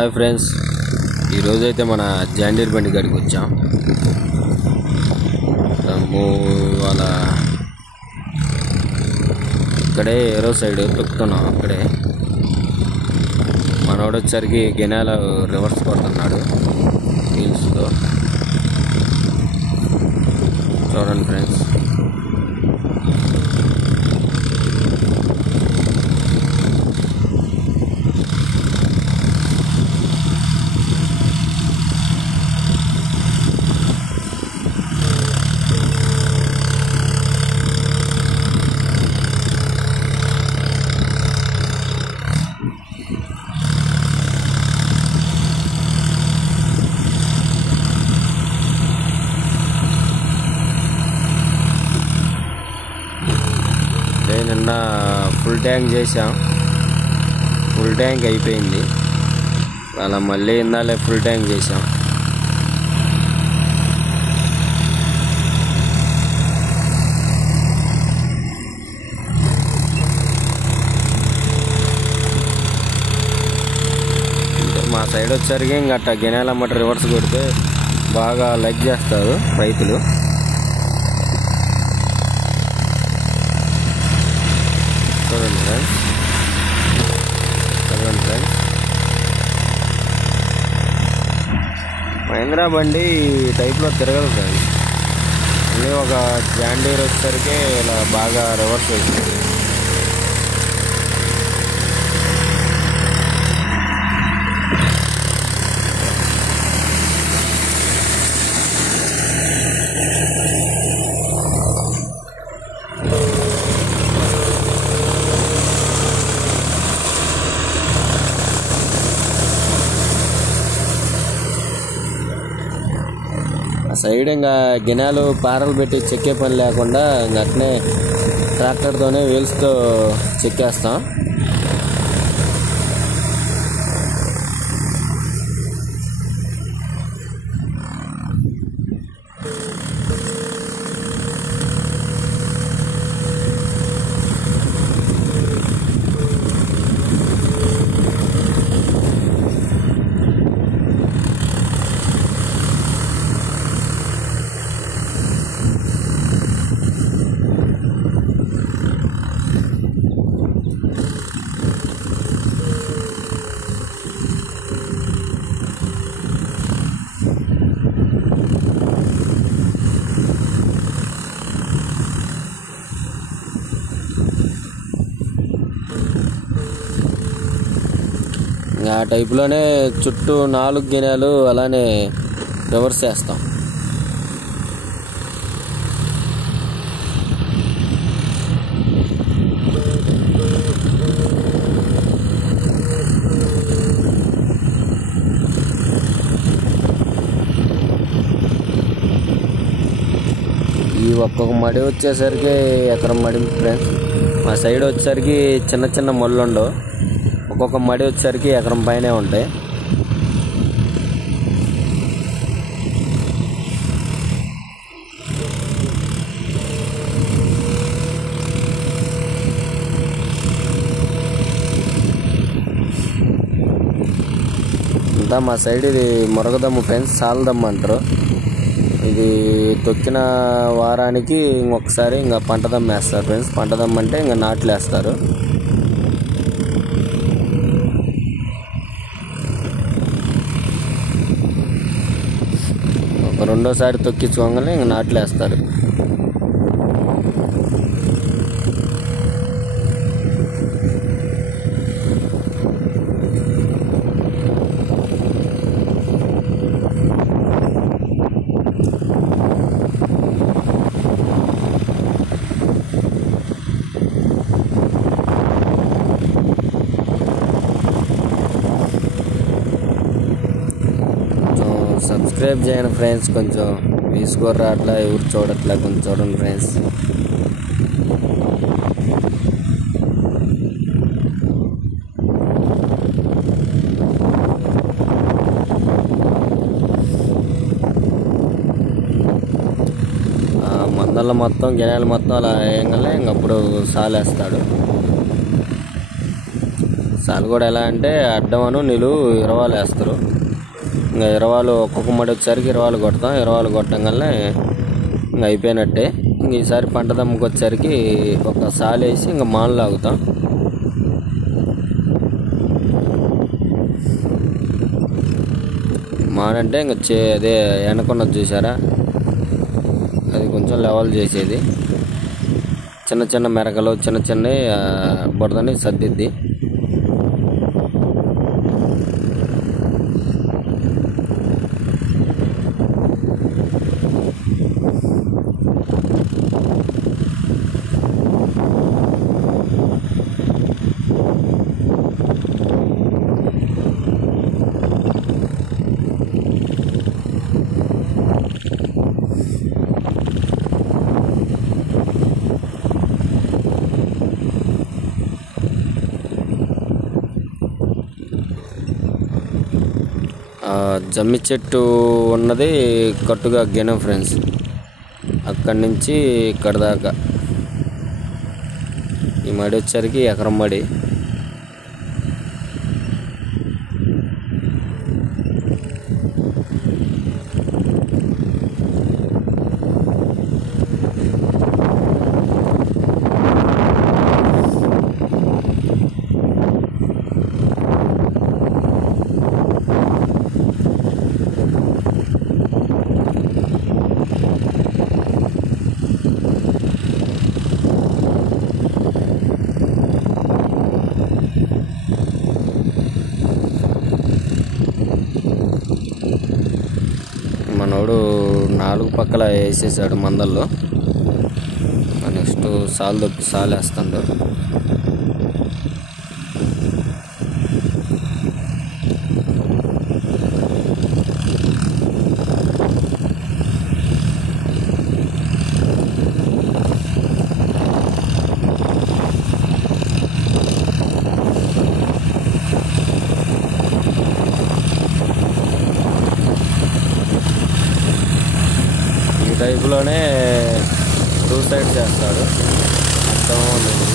Hi friends, ఈరోజైతే మన John Deere బండి కాడికి వచ్చాం. ఇవాళ ఇక్కడే ఏరో సైడ్ తొక్కుతున్నాం. అక్కడే మనోడు వచ్చరికి గెనాల రివర్స్ కొడుతున్నాడు వీల్స్తో. చూడండి ఫ్రెండ్స్, నిన్న ఫుల్ ట్యాంక్ చేసాం. ఫుల్ ట్యాంక్ అయిపోయింది. అలా మళ్ళీ ఇందాలే ఫుల్ ట్యాంక్ చేసాం. మా సైడ్ వచ్చరికి ఇంకా అట్లా గెనాలమ్మట రివర్స్ కొడితే బాగా లైక్ చేస్తారు రైతులు. చూడండి ఫ్రెండ్స్, మహేంద్రా బండి ఈ టైప్లో తిరగదు ఫ్రెండ్స్. మళ్ళీ ఒక జాండీర్ వచ్చేసరికి ఇలా బాగా రివర్స్ అవుతుంది. సైడ్ ఇంకా గినాలు పారలు పెట్టి చెక్కే పని లేకుండా ఇంకా అట్నే ట్రాక్టర్తోనే వీల్స్తో చెక్కేస్తాం. ఆ టైప్లోనే చుట్టూ 4 గినాలు అలానే రివర్స్ చేస్తాం. ఈ ఒక్కొక్క మడి వచ్చేసరికి ఎకరం మడి ఫ్రెండ్స్. మా సైడ్ వచ్చేసరికి చిన్న చిన్న మొళ్ళు ఉండవు. ఒక్కొక్క మడి వచ్చేసరికి ఎకరం పైనే ఉంటాయి. అంతా మా సైడ్ ఇది మురగదమ్ము ఫ్రెండ్స్, సాలదమ్ము అంటారు. ఇది తొక్కిన వారానికి ఇంకొకసారి ఇంకా పంటదమ్ము వేస్తారు ఫ్రెండ్స్. పంటదమ్ము అంటే ఇంకా నాట్లు వేస్తారు. రెండోసారి తొక్కించుకోగానే ఇంక నాట్లేస్తారు. సబ్స్క్రైబ్ చేయండి ఫ్రెండ్స్. కొంచెం తీసుకోర్రా, అట్లా ఎవరు చూడట్లా, కొంచెం చూడండి ఫ్రెండ్స్. మందల్లో మొత్తం గినాలు మొత్తం అలా వేయగానే ఇంకప్పుడు సాలేస్తాడు. సాలు కూడా ఎలా అంటే అడ్డమను నిలువు ఇరవాలు వేస్తారు. ఇంకా ఇరవాలు ఒక్కొక్క మడి వచ్చేసరికి ఇరవాలు కొడతాం. ఇరవాలు కొట్టంగానే ఇంకా అయిపోయినట్టే. ఇంక ఈసారి పంట దమ్ముకు వచ్చేసరికి ఒక సాలు వేసి ఇంకా మాను లాగుతాం. మానంటే ఇంకా అదే వెనకున్నది చూసారా, అది కొంచెం లెవెల్ చేసేది. చిన్న చిన్న మెరకలు చిన్న చిన్న బురదని సర్దిద్ది. జమ్మి చెట్టు ఉన్నది కట్టుగా గెనం ఫ్రెండ్స్. అక్కడి నుంచి ఇక్కడ దాకా ఈ మడి వచ్చేసరికి ఎకరం మడి. మనోడు 4 పక్కల వేసేసాడు మందల్లో. నెక్స్ట్ సాలు దొప్పి సాలు వేస్తాడు. ఈ టైపులోనే 2 సైడ్స్ చేస్తాడు. అర్థం లేదు.